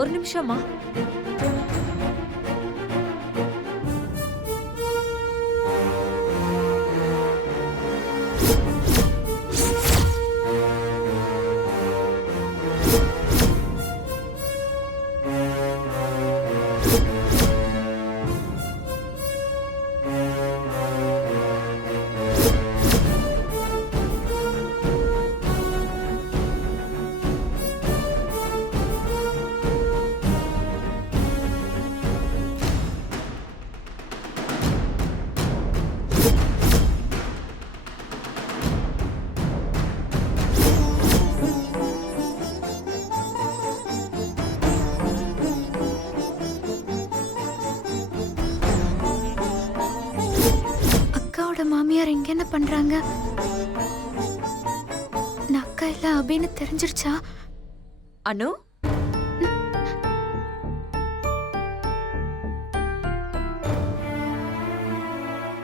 ஒரு நிமிஷமா. மாமியார் இங்க என்ன பண்றாங்க? நான் அக்கா இல்ல அப்படின்னு தெரிஞ்சிருச்சா? அனு,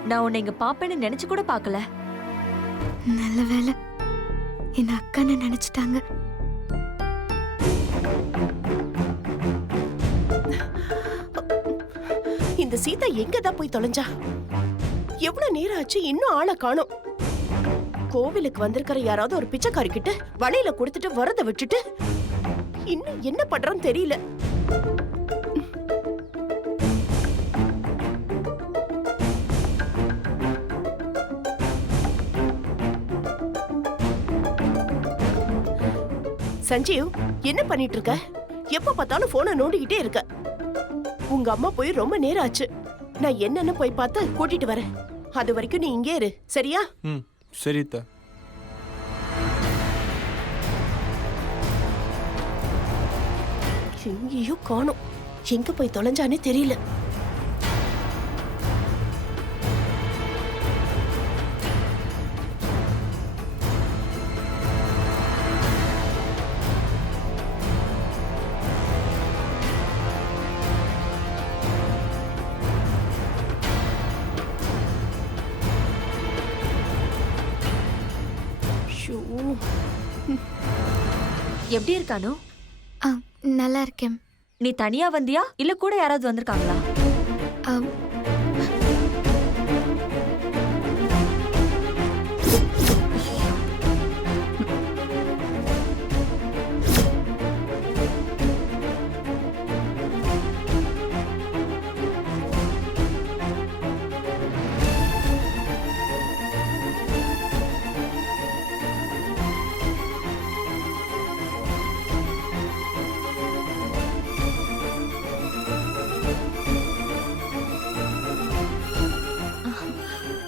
நான் உன்னை இங்க பாப்பேன்னு நினைச்சு கூட பார்க்கல. நல்ல வேலை, என்ன அக்கான்னு நினைச்சிட்டாங்க. இந்த சீதா எங்கதான் போய் தொலைஞ்சா? எவ்வளவு நேரம் ஆச்சு, இன்னும் ஆளை காணோம். கோவிலுக்கு வந்திருக்கிற யாராவது ஒரு பிச்சைக்காரி கிட்ட வலையில கொடுத்துட்டு வரத விட்டுட்டு இன்னும் என்ன பண்றான்னு தெரியல. சஞ்சீவ், என்ன பண்ணிட்டு இருக்க? எப்ப பார்த்தாலும் போனை நோண்டிக்கிட்டே இருக்க. உங்க அம்மா போய் ரொம்ப நேரம் ஆச்சு. நான் என்னன்னு போய் பார்த்து கூட்டிட்டு வரேன். அது வரைக்கும் நீ இங்கே இரு, சரியா? சரி தா. எங்கேயோ காணோம். எங்க போய் தொலைஞ்சானே தெரியல. எப்படி இருக்கானு? நல்லா இருக்கேன். நீ தனியா வந்தியா இல்ல கூட யாராவது வந்திருக்காங்களா?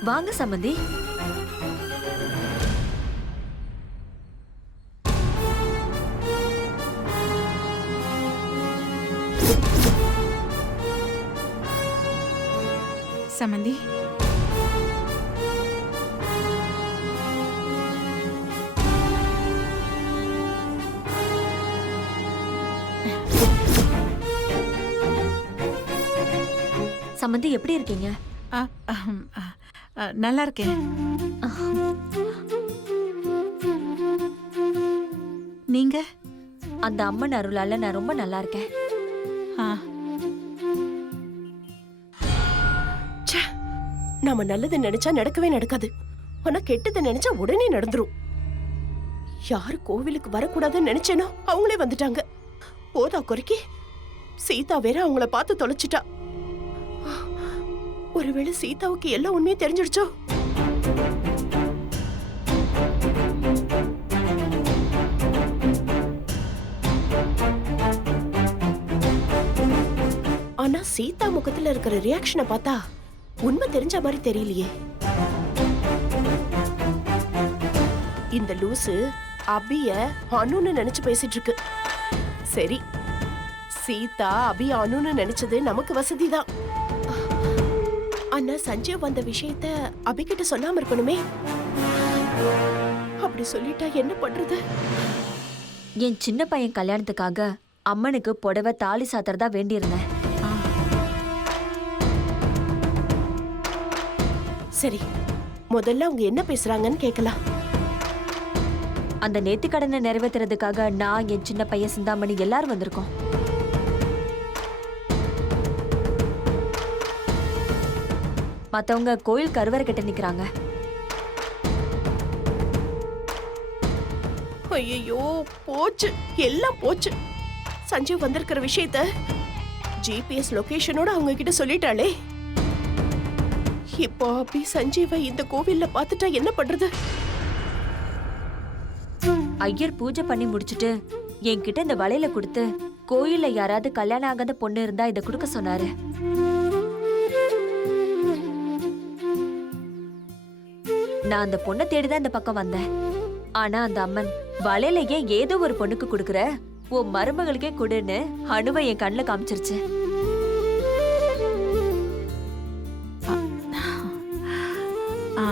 வாங்க சம்பந்தி. சம்பந்தி, சம்பந்தி எப்படி இருக்கீங்க? நல்லா இருக்கேன். நீங்க? அந்த அம்மன் அருளால நான் ரொம்ப நல்லா இருக்கேன். நாம நல்லது நினைச்சா நடக்கவே நடக்காது. ஆனா கெட்டதை நினைச்சா உடனே நடந்துரும். யாரு கோவிலுக்கு வரக்கூடாதுன்னு நினைச்சேனோ அவங்களே வந்துட்டாங்க. போதா குறைக்கி சீதா வேற அவங்கள பார்த்து தொலைச்சிட்டா. ஒருவேளை சீதாவுக்கு எல்லா உண்மையும் தெரிஞ்சிடுச்சோ? ஆனா சீதா முகத்துல இருக்கிற ரியாக்ஷனை பார்த்தா உண்மை தெரிஞ்ச மாதிரி தெரியலையே. இந்த லூசு அபிய அனுன்னு நினைச்சு பேசிட்டு இருக்கு. சரி, சீதா அபிய அனுன்னு நினைச்சது நமக்கு வசதிதான். ஆனா சஞ்சீவ் வந்த விஷயத்த அபிகிட்ட சொல்லாம இருக்கணுமே. அப்படி சொல்லிட்டா என்ன பண்றது? என் சின்ன பையன் கல்யாணத்துக்காக அம்மனுக்கு புடவை தாலி சாத்துறதா வேண்டியிருந்தேன். சரி, முதல்ல அவங்க என்ன பேசுறாங்கன்னு கேட்கலாம். அந்த நேர்த்தி கடனை நிறைவேற்றுறதுக்காக நான், என் சின்ன பையன் சிந்தாமணி எல்லாரும் வந்திருக்கோம். மத்தவங்க கோயில் கருவறை கிட்ட நிக்கிறாங்க. ஐயோ, போச்சு, எல்லாம் போச்சு. சஞ்சீவ் வந்திருக்கிற விஷயத்த ஜிபிஎஸ் லொகேஷனோட அவங்க கிட்ட சொல்லிட்டாளே. இப்போ அப்படி சஞ்சீவை இந்த கோவில்ல பாத்துட்டா என்ன பண்றது? ஐயர் பூஜை பண்ணி முடிச்சிட்டு என்கிட்ட இந்த வளையல கொடுத்து கோயில்ல யாராவது கல்யாணம் ஆகாத பொண்ணு இருந்தா இத கொடுக்க சொன்னாரு. நான் அந்த பொண்ணை தேடிதான் இந்த பக்கம் வந்தேன். ஆனா அந்த அம்மன் வளையலையே ஏதோ ஒரு பொண்ணுக்கு கொடுக்குற, உன் மருமகளுக்கே கொடுன்னு அணுவை என் கண்ணுல காமிச்சிருச்சு. ஆ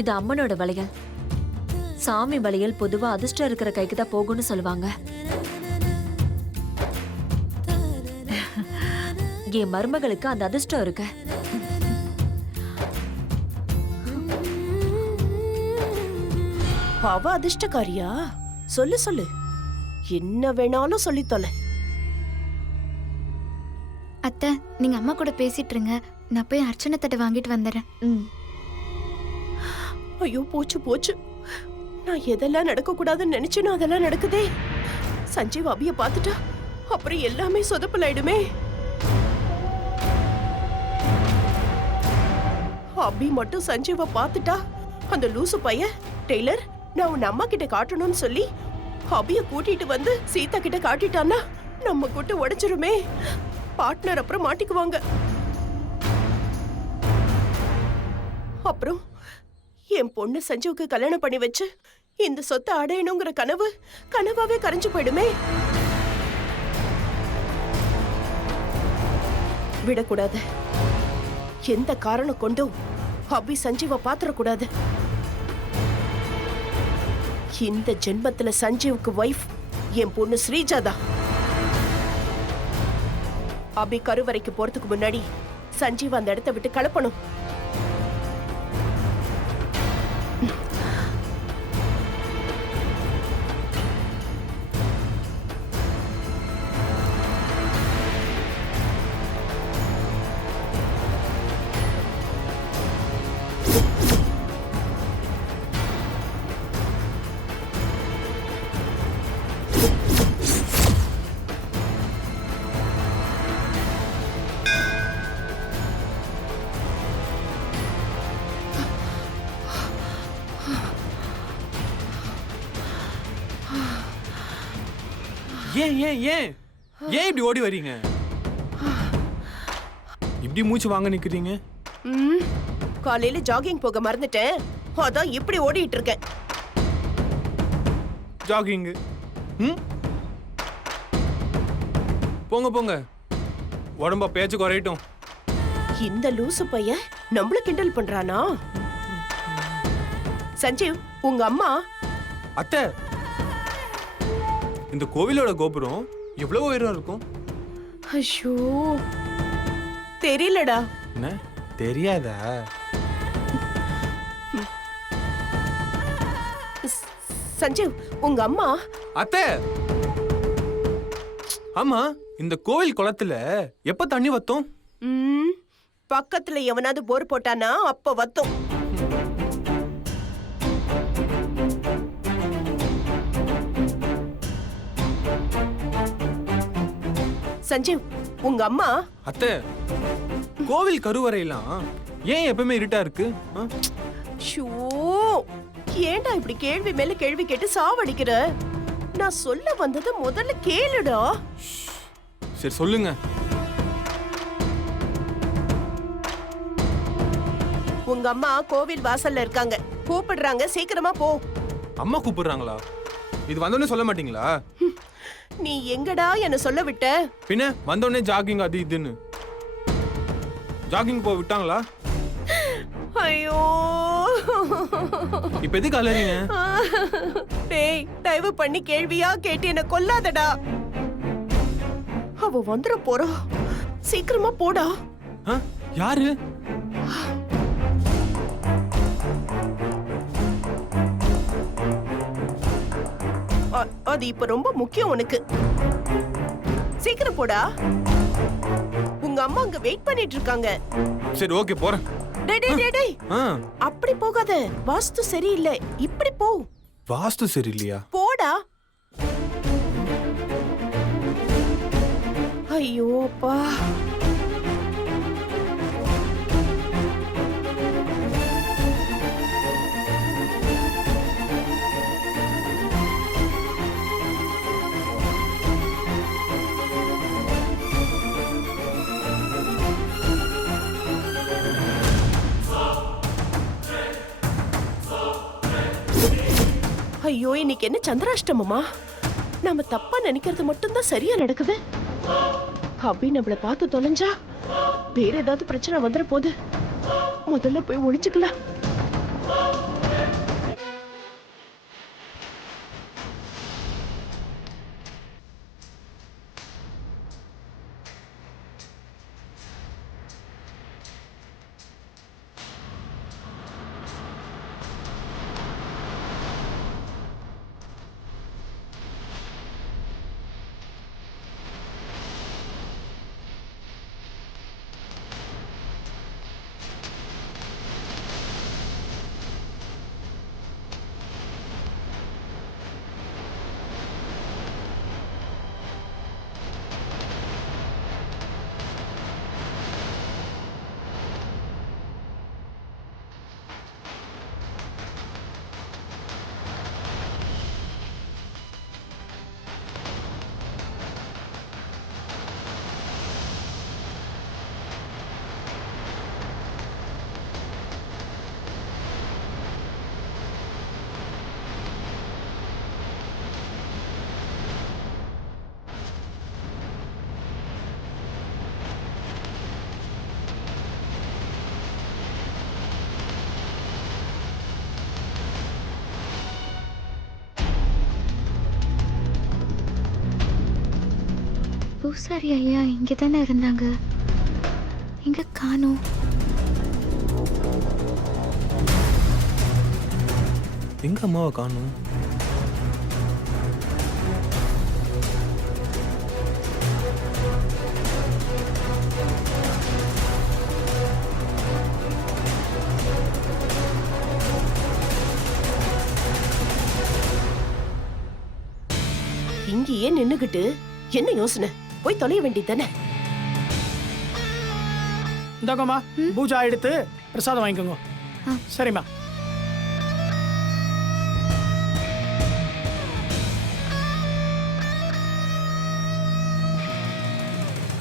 இது அம்மனோட வளையல். சாமி வளையல் பொதுவா அதிர்ஷ்டம் இருக்கிற கைக்கு தான் போகும்னு சொல்லுவாங்க. என் மருமகளுக்கு அந்த அதிர்ஷ்டம் இருக்கு. அவ அதிர்ஷ்டக்காரியா? சொல்லு சொல்லு, என்ன வேணாலும் சொல்லி தொலை. அத்தை, நீங்க அம்மா கூட பேசிட்டு இருங்க, நான் போய் அர்ச்சனை தட்டை வாங்கிட்டு வந்துடுறேன். ம். ஐயோ, போச்சு போச்சு. நான் எதெல்லாம் நடக்க கூடாதுன்னு நினைச்சேனோ அதெல்லாம் நடக்குதே. சஞ்சீவ் அபிய பாத்துட்டா அப்புறம் எல்லாமே சொதப்பலாயிடுமே. அபி மட்டும் சஞ்சீவ பாத்துட்டா அந்த லூசு பையன் டெய்லர் நான் உன் அம்மா கிட்ட காட்டணும்னு சொல்லி அபிய கூட்டிட்டு வந்து சீதா கிட்ட காட்டிட்டான்னா நம்ம கூட்ட உடைச்சிருமே. பார்ட்னர் அப்புறம் மாட்டிக்குவாங்க. அப்புறம் என் பொண்ணு சஞ்சீவுக்கு கல்யாணம் பண்ணி வச்சு இந்த சொத்தை அடையணுங்கிற கனவு கனவாவே கரைஞ்சு போயிடுமே. விடக்கூடாது. எந்த காரணம் கொண்டும் அபி சஞ்சீவ பாத்திரக்கூடாது. இந்த ஜென்மத்துல சஞ்சீவுக்கு வைஃப் என் பொண்ணு ஸ்ரீஜாதா. அபி கருவறைக்கு போறதுக்கு முன்னாடி சஞ்சீவ் அந்த இடத்தை விட்டு கிளப்பணும். ஏன் ஏன் ஏன் ஏன் இப்படி ஓடி வரீங்க? இப்படி மூச்சு வாங்க நிக்கிறீங்க? காலையில ஜாகிங் போக மறந்துட்டேன், அதான் இப்படி ஓடிட்டு இருக்கேன். ஜாகிங்? போங்க போங்க, உடம்ப பேச்சு குறையட்டும். இந்த லூசு பையன் நம்மள கிண்டல் பண்றானா? சஞ்சீவ், உங்க அம்மா. அத்தை, இந்த கோவிலோட கோபுரம் எவ்வளவு உயரம் இருக்கும்? ஐயோ தெரியலடா. என்ன தெரியாதா? சஞ்சீவ், உங்க அம்மா அத்தை, ஆமா இந்த கோவில் குளத்துல எப்ப தண்ணி வத்தும்? பக்கத்துல எவனாவது போர் போட்டானா அப்ப வத்தும். சஞ்சீவ், உங்க அம்மா அத்தை, கோவில் கருவறையெல்லாம் ஏன் எப்பவுமே இருட்டா இருக்கு? ஷோ, ஏன்டா இப்படி கேள்வி மேல கேள்வி கேட்டு சாவடிக்கிற? நான் சொல்ல வந்தது முதல்ல கேளுடா. சரி சொல்லுங்க. உங்க அம்மா கோவில் வாசல்ல இருக்காங்க, கூப்பிடுறாங்க, சீக்கிரமா போ. அம்மா கூப்பிடுறாங்களா? இது வந்தோடனே சொல்ல மாட்டீங்களா? நீ எங்கடா என்ன சொல்ல விட்ட? பின்ன வந்தோடனே ஜாகிங் அது இதுன்னு ஜாகிங் போ விட்டாங்களா? ஐயோ, இப்ப எதுக்கு அலறீங்க? டேய், தயவு பண்ணி கேள்வியா கேட்டு என்ன கொல்லாதடா. அவ வந்துட போறா, சீக்கிரமா போடா. யாரு? அது இப்ப ரொம்ப முக்கியம் உனக்கு. சீக்கிரம் போடா, உங்க அம்மா அங்க வெயிட் பண்ணிட்டு இருக்காங்க. சரி ஓகே போறேன். டேய் டேய் டேய் டேய், அப்படி போகாத, வாஸ்து சரியில்லை, இப்படி போ. வாஸ்து சரியில்லையா? போடா. ஐயோ அப்பா, ஐயோ இன்னைக்கு என்ன சந்திராஷ்டமமா? நாம தப்பா நினைக்கிறது மட்டும்தான் சரியா நடக்குது. அபி நம்மள பார்த்து தொலைஞ்சா வேற ஏதாவது பிரச்சனை வந்துட போகுது. முதல்ல போய் ஒளிச்சுக்கலாம். பூசாரி ஐயா இங்கே தானே இருந்தாங்க, எங்க காணோம்? எங்க அம்மாவை காணும்? இங்கேயே நின்னுகிட்டு என்ன யோசனை? போய் தொலைய வேண்டியதானே. இந்தாங்கம்மா, பூஜா எடுத்து பிரசாதம் வாங்கிக்கோங்க. சரிம்மா.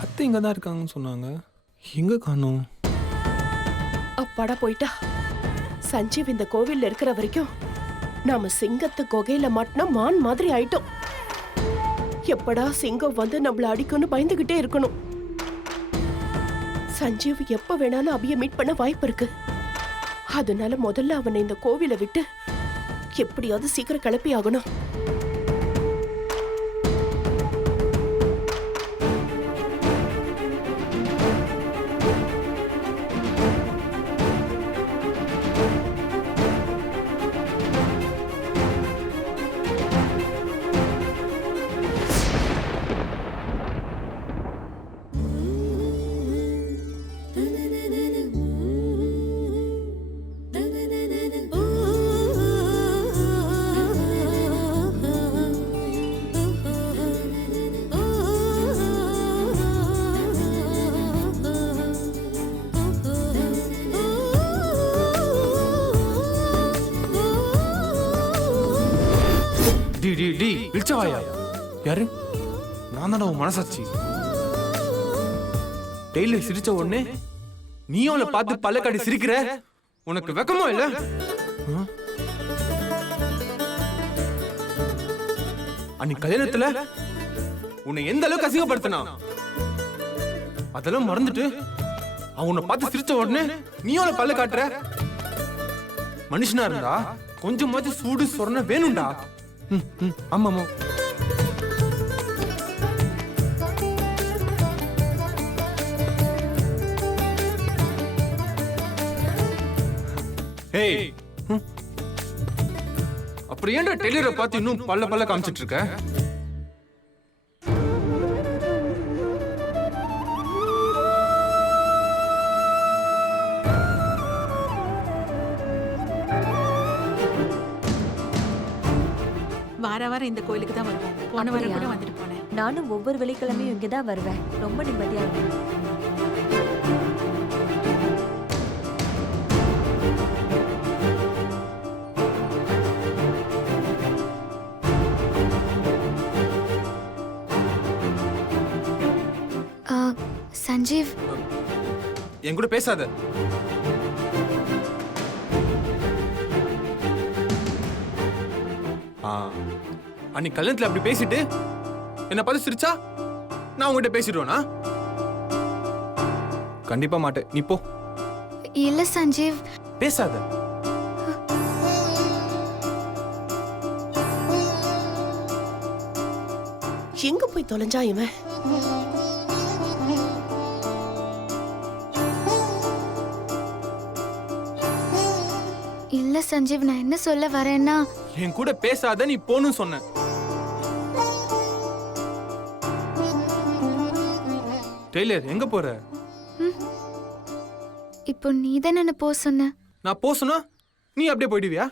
அத்தை இங்க தான் இருக்காங்கன்னு சொன்னாங்க, எங்க காணோம்? அப்பாடா போயிட்டா. சஞ்சீவ் இந்த கோவில்ல இருக்கிற வரைக்கும் நாம சிங்கத்து குகையில மாட்டினா மான் மாதிரி ஆயிட்டோம். எப்படா சிங்கம் வந்து நம்மள அடிக்கும்னு பயந்துகிட்டே இருக்கணும். சஞ்சீவ் எப்ப வேணாலும் அபிய மீட் பண்ண வாய்ப்பு இருக்கு. அதனால முதல்ல அவனை இந்த கோவிலை விட்டு எப்படியாவது சீக்கிரம் கிளப்பி ஆகணும். டி டி டி இழிச்சவாயா யாரு? நான் தானே உன் மனசாட்சி. டெய்லர் சிரிச்ச உடனே நீயும் அவளை பார்த்து பல்லக்காடி சிரிக்கிற. உனக்கு வெக்கமா இல்ல? அன்னைக்கு கல்யாணத்துல உன்னை எந்த அளவுக்கு அசிங்கப்படுத்தினா அதெல்லாம் மறந்துட்டு அவன் உன்னை பார்த்து சிரிச்ச உடனே நீயும் அவளை பல்ல காட்டுற. மனுஷனா இருந்தா கொஞ்சமாச்சும் சூடு சொரண வேணும்டா. ஆமாமா. ஏய், அப்புறம் ஏன்டா டெய்லரை பார்த்து இன்னும் பல்ல பல்ல காமிச்சிட்டு இருக்க? வாரம் இந்த கோயிலுக்கு தான் வருவோம். போன வாரம் கூட வந்துட்டு போனேன். நானும் ஒவ்வொரு வெள்ளிக்கிழமையும் இங்கே தான் வருவேன். ரொம்ப நிம்மதியா இருக்கும். சஞ்சீவ், என் கூட பேசாத. அன்னைக்கு கல்யாணத்துல அப்படி பேசிட்டு என்ன பார்த்து சிரிச்சா நான் உங்ககிட்ட பேசிடுவேனா? கண்டிப்பா மாட்டேன். நீ போ. இல்ல சஞ்சீவ், பேசாத. எங்க போய் தொலைஞ்சா இவன்? இல்ல சஞ்சீவ், நான் என்ன சொல்ல வரேன்னா, என் கூட பேசாத, நீ போன்னு சொன்ன. டெய்லர் எங்க போற? இப்போ நீ தானே என்ன போ சொன்ன. நான் போ சொன்னா நீ அப்படியே போயிடுவியா?